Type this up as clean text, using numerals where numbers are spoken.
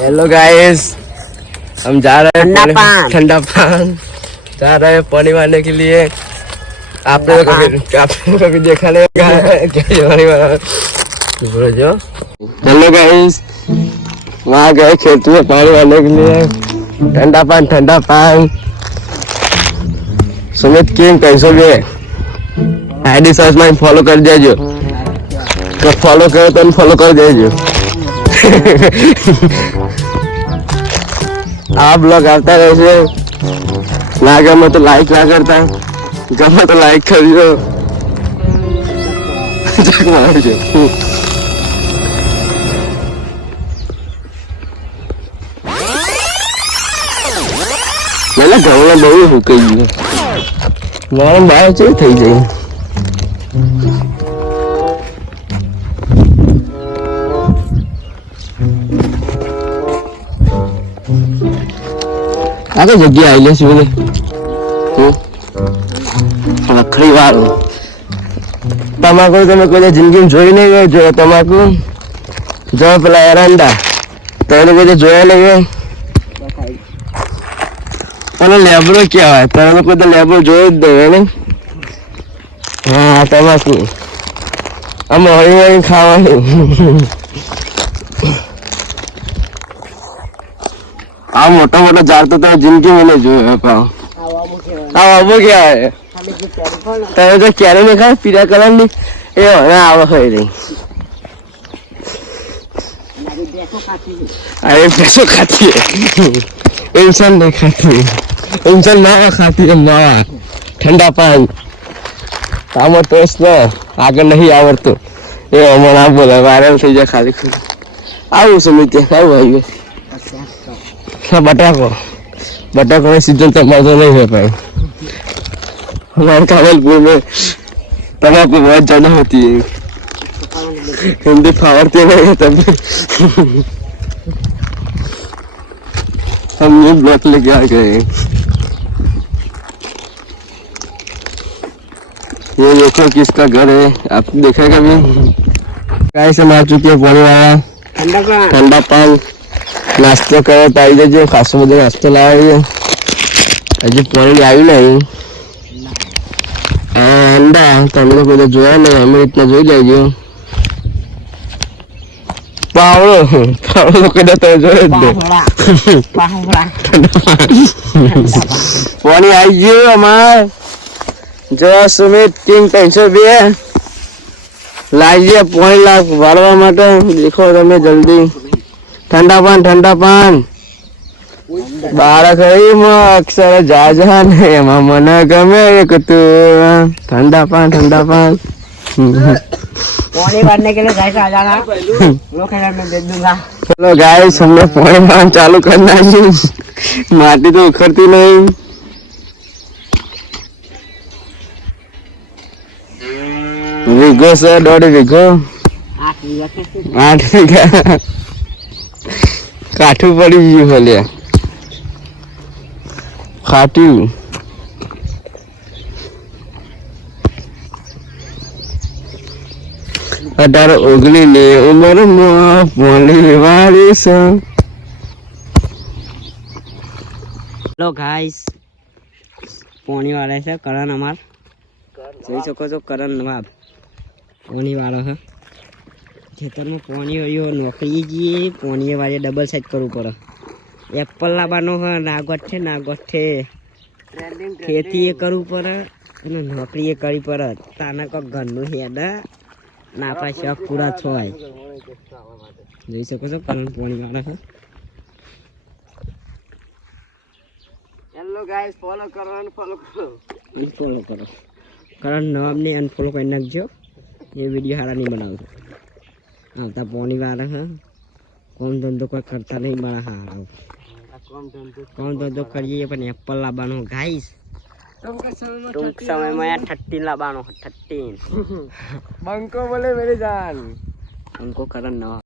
Hello guys, हम जा रहे हैं ठंडा पान जा रहे हैं पानी मारने के लिए। आपने तो कभी देखा नहीं होगा। हेलो गाइस, वहाँ गए खेत में पानी मारने के लिए। ठंडा पान सुमित किंग कैसे भी आईडी सर्च में फॉलो कर दीजिए। तो फॉलो करो तो फॉलो कर दीजिए। आप लोग आता वैसे ना गए तो लाइक ना करता, गमे तो लाइक कर दो। मैंने घરમાં બહુ સુકાઈ ગયું, મારા બાર ચેક થઈ જાય. આ તો જગ્યા આવી લેશે બધે રખડી વાળું. તમાકુ તમે કોઈ જિંદગીમાં જોઈ નહીં ગયો. જો તમાકુ જો પેલા એરંડા તમે કોઈ જોયા નહીં ગયો. અને લેબરો કહેવાય. તમે લોકો તો લેબરો જોઈ જ દો ને. હા તમાકુ આમ હળી હળી ખાવાની. આ મોટા મોટા ઝાડ તો તમે જિંદગીમાં નહીં જોયો. આ આબુ કહેવાય. તમે તો ક્યારે નહીં ખાય પીળા કલરની એ હવે આવો ખાઈ રહી. अरे पैसों खाती है, इंसान नहीं खाती. इंसान मावा खाती है, मावा ठंडा पान. आमो तो आगे नहीं आवड़तो એ હમણાં બોલે વાયરલ થઈ જાય ખાલી ખાલી. આવું સમિતિ આવું આવી બટાકો ની सीजन तो मजा नहीं है भाई. हमारे कावलपुर में तम्बाकू बहुत ज्यादा होती है. हिंदी फावड़ते नहीं है तब हम ये ब्लॉक लेके आ गए. ये देखो किसका घर है, आप देखेगा भी. कैसे मार चुकी है पानी वाला ठंडा पान. नाश्तो करे तो आई जाइए. खास बजे नाश्तो लाए हजी पानी आई नहीं. अंडा તમે લોકો તો જોયા નહીં, અમે રીતના જોઈ લેજો. પાવડો કદાચ તમે જોઈ જ નહીં. પાણી આવી ગયું અમારે. જો સુમિત કિંગ 302 લાવીએ પાણી વાળવા માટે. દેખો તમે જલ્દી. ઠંડા પાન બાળક અક્ષર જાજા ને એમાં મને ગમે એક તું. ठंडा पान पानी भरने के लिए गाइस आ जाना. लोकेशन में भेज दूंगा. चलो गाइस हमने पानी भरना चालू करना है. माटी तो उखड़ती नहीं. वीघो से 1.5 वीघो 8 वीघा काठू पड़ी गई बोलिया खाटू. अठार ओगली ने उम्र में बोली वाली से. हेलो गाइस, पानी वाले से करण अमर જોઈ શકો છો. કરણ નવાબ પાણી વાળો છે. ખેતરમાં પાણી હોય નોકરી જઈએ પાણી વાળે ડબલ સાઈડ કરવું પડે. એપલ લાવવાનો હોય ના ગોઠે ખેતી એ કરવું પડે અને નોકરી એ કરવી પડે. તાના કોઈક ઘરનું હેડ ના આપણા શોખ પૂરા થાય. જોઈ શકો છો કરણ પાણી વાળો છે. હેલો ગાઈસ, ફોલો કરો. કરણ નવાબને અનફોલો કરી નાખજો. એ વિડીયો સારા નહીં બનાવજો. આવતા પાણી વાળા હા કોમ ધંધો કોઈ કરતા નહીં મારા હારા. કોમ ધંધો કરીએ પણ એપલ લાવવાનો ગાઈસ. ટૂંક સમયમાં 13 લાવવાનો. 13 બંકો બોલે મેરી જાન. બંકો કરણ નવાબ.